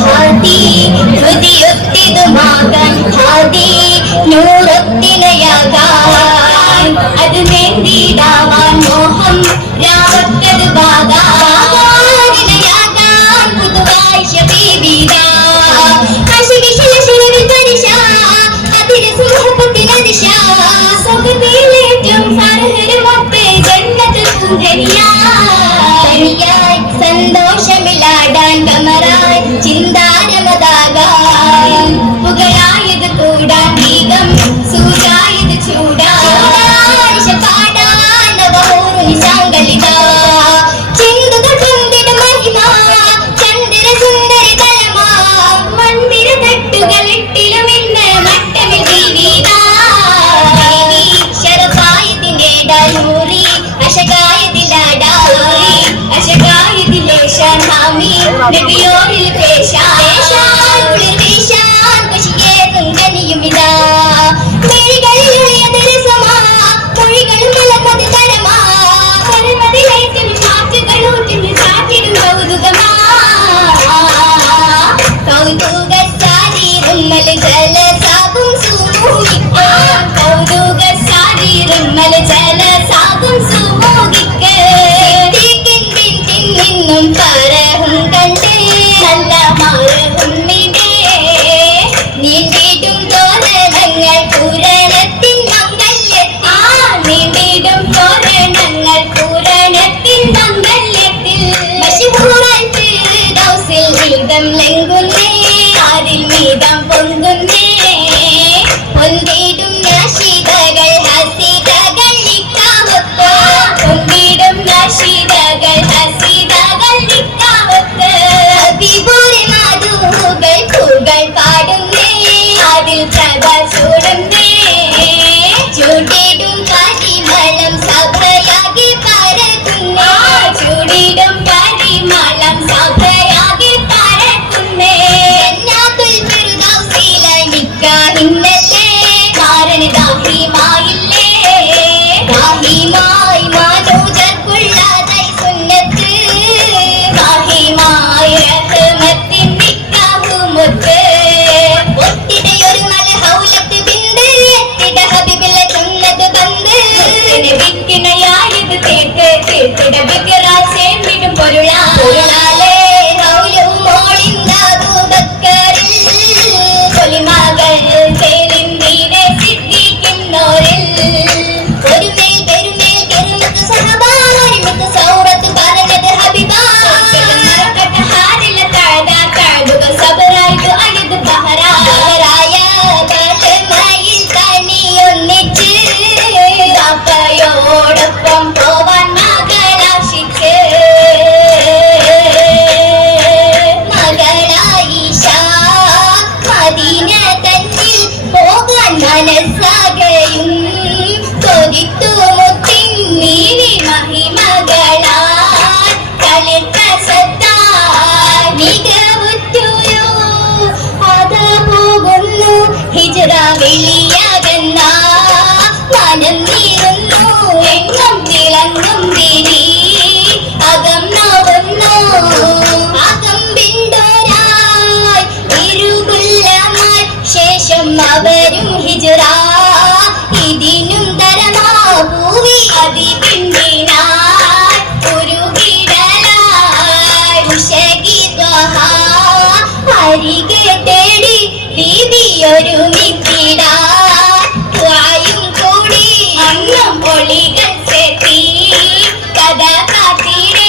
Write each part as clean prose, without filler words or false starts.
ഹാദി ഹൃദിയൊത്തിതു മാകാൻ ഹാദി നൂറൊത്തിനയാകാൻ അത് നേന്തിടാവാൻ മോഹം രാവത്തത് ഭാഗാനിനയാകാൻ പുതുവായി ശബീബിദ ആശികിശിലശിലവിൽ പരിശ അതിര സുഹബത്തിനദിശ സകതിയിലേറ്റം ഫർഹരുമൊപ്പേ ജന്നത്തുൽ സുന്ദരിയായി സന്തോഷമിലാടാൻ കമറാൻ ചിന്താരമതാകാൻ പുകളായത് കൂടാൻ ഗീതം സൂര്യായത് ചൂടാൻ പാടാൻ നവഹോരുനിശാങ്കളിത ചിന്തുകൾ പൊന്തിടും മഹിമ ചന്ദ്ര സുന്ദരി തലമ മന്ദിര തട്ടുകൾ ഇട്ടിലും ഇന്ന് മട്ടമിൽ ജീവിത ശരഫായതിന്റെ ഡാലൂറി അശകായതിലാടാറി അശകായതിലേശാൻ ഹാമി നബിയോരിൽ പേശാൻ കുളിർ വീശാൻ കശിയേതും കനിയുമിതാ മിഴികളിലുളിയത് രസമാ മൊഴികൾ മലമത് തരമാ പരമതിലേക്കും മാറ്റുകളൂറ്റിന് ചാറ്റിടും കൗതുകമാ കൗതുകസാരിരുമ്മൽ ജലസാകും സുമൂഹിക്കാൻ കൗതുകസാരിരുമ്മൽ ജലസാകും സുമൂഹിക്കാൻ നിന്നും പറഹും കണ്ട് നല്ല മാറഹും നീണ്ടിടും തോരണങ്ങൾ പൂരണത്തിൻ മംഗല്യത്തിൽ നീണ്ടിടും തോരണങ്ങൾ പൂരണത്തിൻ മംഗല്യത്തിൽ മശഹൂറായിട്ട് ദൗസിൽ മീതം ലംഘുന്നേ ആരിൽ മീതം പൊന്തുന്നേ പൊന്തിടും നാശിതകൾ ഹസിതകൾ നിക്കാവത്ത് പൊന്തിടും നാശിതകൾ ഹസിതകൾ നിക്കാവത്ത് ഹബീബുരെ മാധുകൾ പൂകൾ പാടുന്നേ അതിൽ പ്രഭ ചൂടുന്നേ ചൂടിടും പരിമളം സഭയാകെ പരത്തുന്നേ ചൂടിടും പരിമളം സഭയാകെ പരത്തുന്നേ ജന്നാത്തുൽ ഫിർദൗസില നിക്കാഹിന്നല്ലേ കാരണ ദാഹിമായില്ലേ ദാഹിമായി മാനൂജർക്കുള്ളതായി സുന്നത്ത് ദാഹിമായി റഹ്മത്തിൻ നിക്കാഹുമുത്ത് ഒത്തിടയൊരു മല ഹൗലത്ത് ബിന്ദ് എത്തിട ഹബീബില സുന്നത്ത് ബന്ദ് വിക്കിണയായത് കേട്ട് കേട്ടിട ബിക്കറാൽ ചേർന്നിടും പൊരുളാലേ ഹൗലവും മോളിന്ദാബൂബക്കറിൽ പൊലിമകൾ ചേലിന്ദീനെ സിദ്ധിക്കുന്നോരിൽ ഒരുമേൽ പെരുമേൽ കെരുമത്ത് സഹബ ഒരുമിത്ത് സൗറത്ത് പറഞ്ഞത് ഹബീബ നരക്കട്ട ഹാരില താഴ്ത താഴ്തുക സബറായിട്ട് അയത് ബഹറായ ബഹമയിൽ തനിയൊന്നിച്ച് ബാപ്പയോടൊപ്പം പോവാൻ മകളാശിച്ച് മകളായിഷ മദീന തന്നിൽ പോകാൻ മനസ്സാകയും കൊതിത്തു മുത്തിൻ നീവി മഹിമകളാൽ കളിത്ത സത്താൽ മികവുറ്റൊരു അതാ പോകുന്നു ഹിജ്റ വെള്ളിയാകുന്ന മനം നീറുന്നു എങ്ങും തിളങ്ങും തിരി അകം നോവുന്നു അകം പിന്തുരായി ഇരുകുല്ലമായി ശേഷം അവരും ഹിജ്റ ഇതിനും തരമാ ഭൂവി അതിപിണ്ടിനായി ഒരു കിടലായി ഉഷകിദ്വഹ അരികെ തേടി ബീവിയൊരു മിത്തിടായും കൂടി അന്നും പൊളികൾ സെത്തി കഥ കാത്തിടെ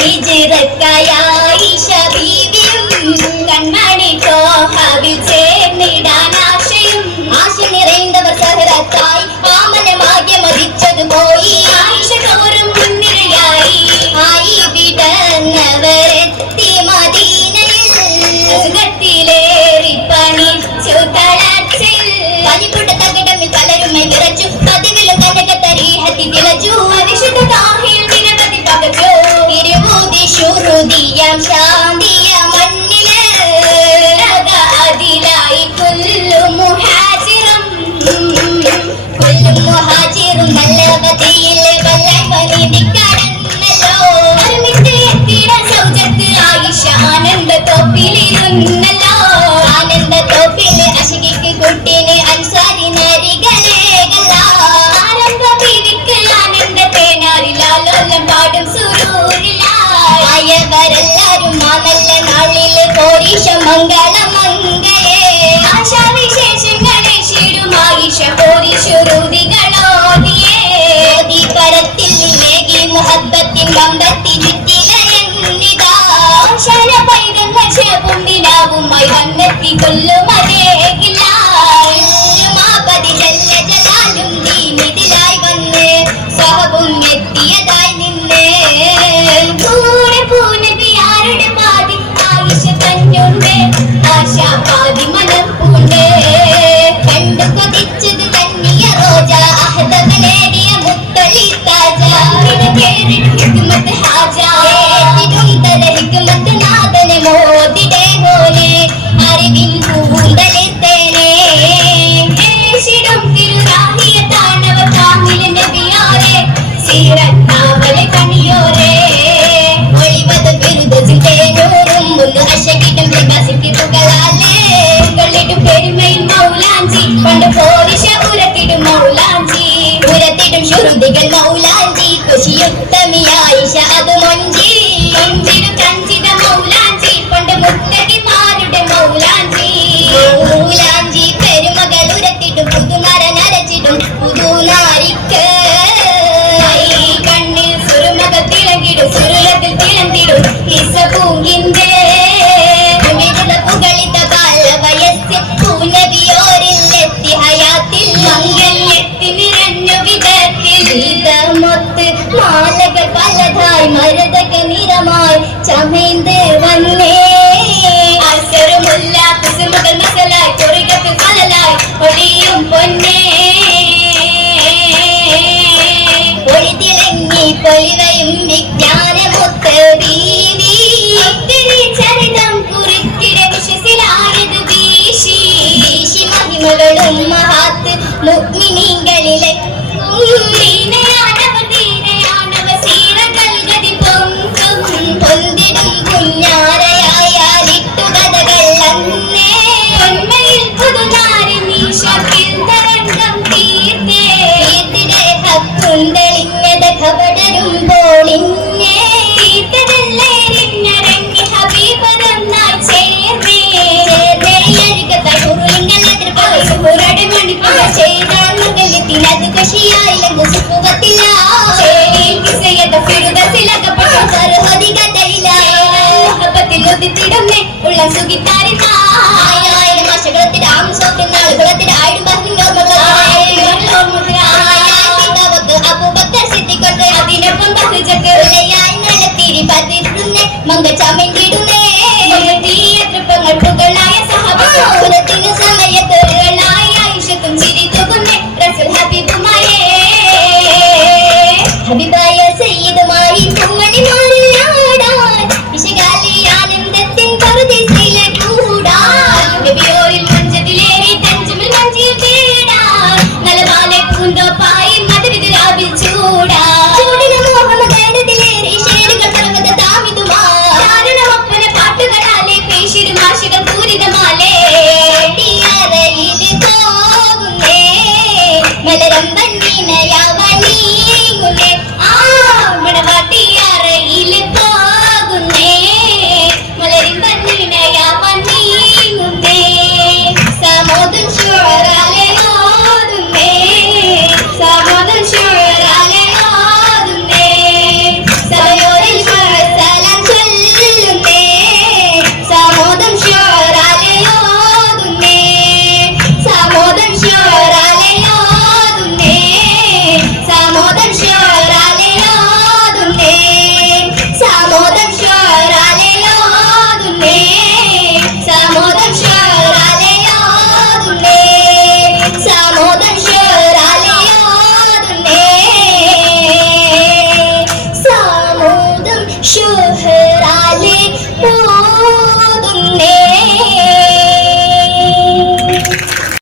ഹിജ്റക്കായി ശബീബിയും കൺമണി തോഹവിൽ ചേർന്നിടാൻ ആശയും ആശ നിറൈന്തവർ സഹറത്തായി പാമനമാകെ മതിച്ചത് പോയി ആയിഷ തോറും മുൻനിരയായി ആയി വിടന്നവരെത്തി മദീനയിൽ സുഖത്തിലേറി പണിച്ചു തളർച്ചിൽ പനിപ്പുട്ട തകിടമിൽ പലരുമായി വിറച്ചു പതിവിലും കനക തരീഹത്തി തിളച്ചു പരിശുദ്ധ താഹിൽ നിരവധി പകച്ചു ഇരുപൂതി ശുരുതിയാം ശാന്തിയ മണ്ണില് അതിലായി കൊല്ലു മുഹാജിറും നല്ല പതിയിൽ വല്ലായി പനി കടന്നല്ലോ സൗജത്ത് ആയിഷ വമ്പത്തി ചുറ്റിലയന്നിതാ ശന പൈതങ്ങൾ ശേപും ദിനാവുമായി വന്നെത്തി കൊല്ലുമതേകില്ല മാപതി ജല്ല ജലാലും ദീനിതിലായി വന്ന് സഹബും എത്തിയതായി നിന്നെ കൂടെ പൂനബി ആരുടെ പാതി ആയിഷ തന്നുണ്ട് ആശാ പാതി മനം പൂണ്ട് കണ്ടു കൊതിച്ചത് കന്നിയ റോജ അഹദവനേടിയ മുത്തളി താജ കേറി ഹിക്മത്ത് ഹാജ ഏതിടുന്തര ഹിക്മത്ത് നാദനെ മോദിടെ പോലെ അറിവിൻ പൂന്തളിത്തേനെ ഏഷിടും തിരുരാഹിയ താണവ കാമില നബിയാരെ സീറത്താവലെ കണിയോരെ ഒളിവത് ബിരുദത്തിൽ തേനൂറും മുന്നു അശകിടും വികാസിക്കുകളാലേ കളിടും പെരുമയിൽ മൗലാഞ്ചി പണ്ട് പോരിശ ഉരത്തിടും മൗലാഞ്ചി ഉരത്തിടും ശുരുതികൾ മൗലാഞ്ചി കുശിയുക്തമിയായിഷ അത് മൊഞ്ചി മൊഞ്ചിടും കഞ്ചിത മൗലാഞ്ചി പണ്ട് മുത്തകിമാരുടെ മൗലാഞ്ചി മൗലാഞ്ചി പെരുമകൾ ഉരത്തിടും പുതുനര നരച്ചിടും പുതുനാരിക്ക് കണ്ണിൽ സുരുമകൾ തിളങ്ങിടും സുരുലത്തിൽ തിളന്തിടും ഇസ പൂങ്കിന്റെ പുകളിത കാല വയസ്സിൽ പൂനബിയോരിലെത്തി ഹയാത്തിൽ മംഗല്യത്തിൽ നിറഞ്ഞു വിധത്തിൽ ഇതമൊത്ത് മാലകൾ പലതായി മരതക നിറമായി ചമൈന്ത് വന്നേ അസറുമുല്ല കുസുമകൾ മസലായി കുറികത്ത് കലലായി ഒളിയും പൊന്നേ ഒളിതിളങ്ങി പൊലിവയും വിജ്ഞാനമൊത്ത് വീതി ഒത്തിരി ചരിതം കുറിത്തിട വിശ്വസിലായത് വീശി വീശി മഹിമകളും മഹാത്ത് മുഅ്മിനീങ്ങളിലെ ധീരയാണവ സീറകൾ ഗതി പൊങ്കും പൊന്തിടും കുഞ്ഞാരയായാലിട്ടു കഥകൾ അന്നേ പൊന്മയിൽ പുതുനാരി നീശക്കിൽ തരംഗം തീർത്തേ തീർത്തിടെ ഹക്കുന്തളിഞ്ഞത ഖബടരുമ്പോൾ ഇന്നേ തീർത്തതല്ലേരിഞ്ഞരങ്ങി ഹബീബനൊന്നായി ചേർന്നേ ചേർന്നേയരികത്തായി കുറുലിങ്കലതിർപ്പകൾ സുഹുറടി മണിപ്പുക ചെയ്താൽ മംഗല്യത്തിനത് കഷിയായില്ലെങ്കു സുഖത്തില്ല ചേരിയിൽ കിസയത ഫിറുദസിലകപ്പെട്ട സർഹദികതയില മുഹബത്തിൽ ഉദിത്തിടുന്നേ ഉള്ള സുഖിത്താരിത ആയിരം വർഷങ്ങളത്തിലാം സോക്കുന്ന ആളുകളത്തിലായിടും അബൂബക്കർ സിദ്ദീഖ് അതിനൊപ്പം ബഹുജക്ക് ഉലയായി നടത്തിരി പതിരുന്നേ മംഗചാമിണ്ടിടുന്നേ തൃപ്പങ്ങൾ പുകളായ സഹബത്തിന് സമയത്തുകളായ ഐഷത്തും ചിരിത്തുകുന്നേ റസൂൽ ഹബീബുമായേ ഹബീബായ സയ്യിദുമായി കുമ്മണിമാരിലാടാൻ വിശകാലി ആനന്ദത്തിൻ പറുദീസയിലെ കൂടാൻ നബിയോരിൽ മഞ്ചത്തിലേറി തഞ്ചുമിൽ മഞ്ചിയിൽ തേടാൻ നലവാലെ പൂന്തോപ്പായി മധുവിതുരാവിൽ ചൂടാ ചൂടിന മോഹമകേടതിലേറി ഷേരുകൾ പറവത താമിതുമാ ചാരണമൊപ്പന പാട്ടുകളാലെ പേശിടും ആശകൾ പൂരിതമാലേ അടിയറയിൽ പോകുന്നേ മലരമ്പൻ വീണയാവനീങ്ങുന്നേ മണവാട്ടിയറയിൽ പോകുന്നേ മലരിമ്പൻ വീണയാവനീങ്ങുന്നേ സമോദം ശുഴറാലെ ഓടുന്നേ സമോദം ശുഴറാലെ ഓടുന്നേ സയോരിൽ സലാം ചൊല്ലുന്നേ സമോദം ശുഴറാലെ ഓടുന്നേ സമോദം ശുഴറാലെ ഓടുന്നേ സമോദം ശുഴറാലെ ഓടുന്നേ സമോദം ശുഴറാലെ ഓടുന്നേ സമോദം ശുഴറാലെ ഓടുന്നേ സമോദം ശുഴറാലെ ഓടുന്നേ സമോദം ശുഴറാലെ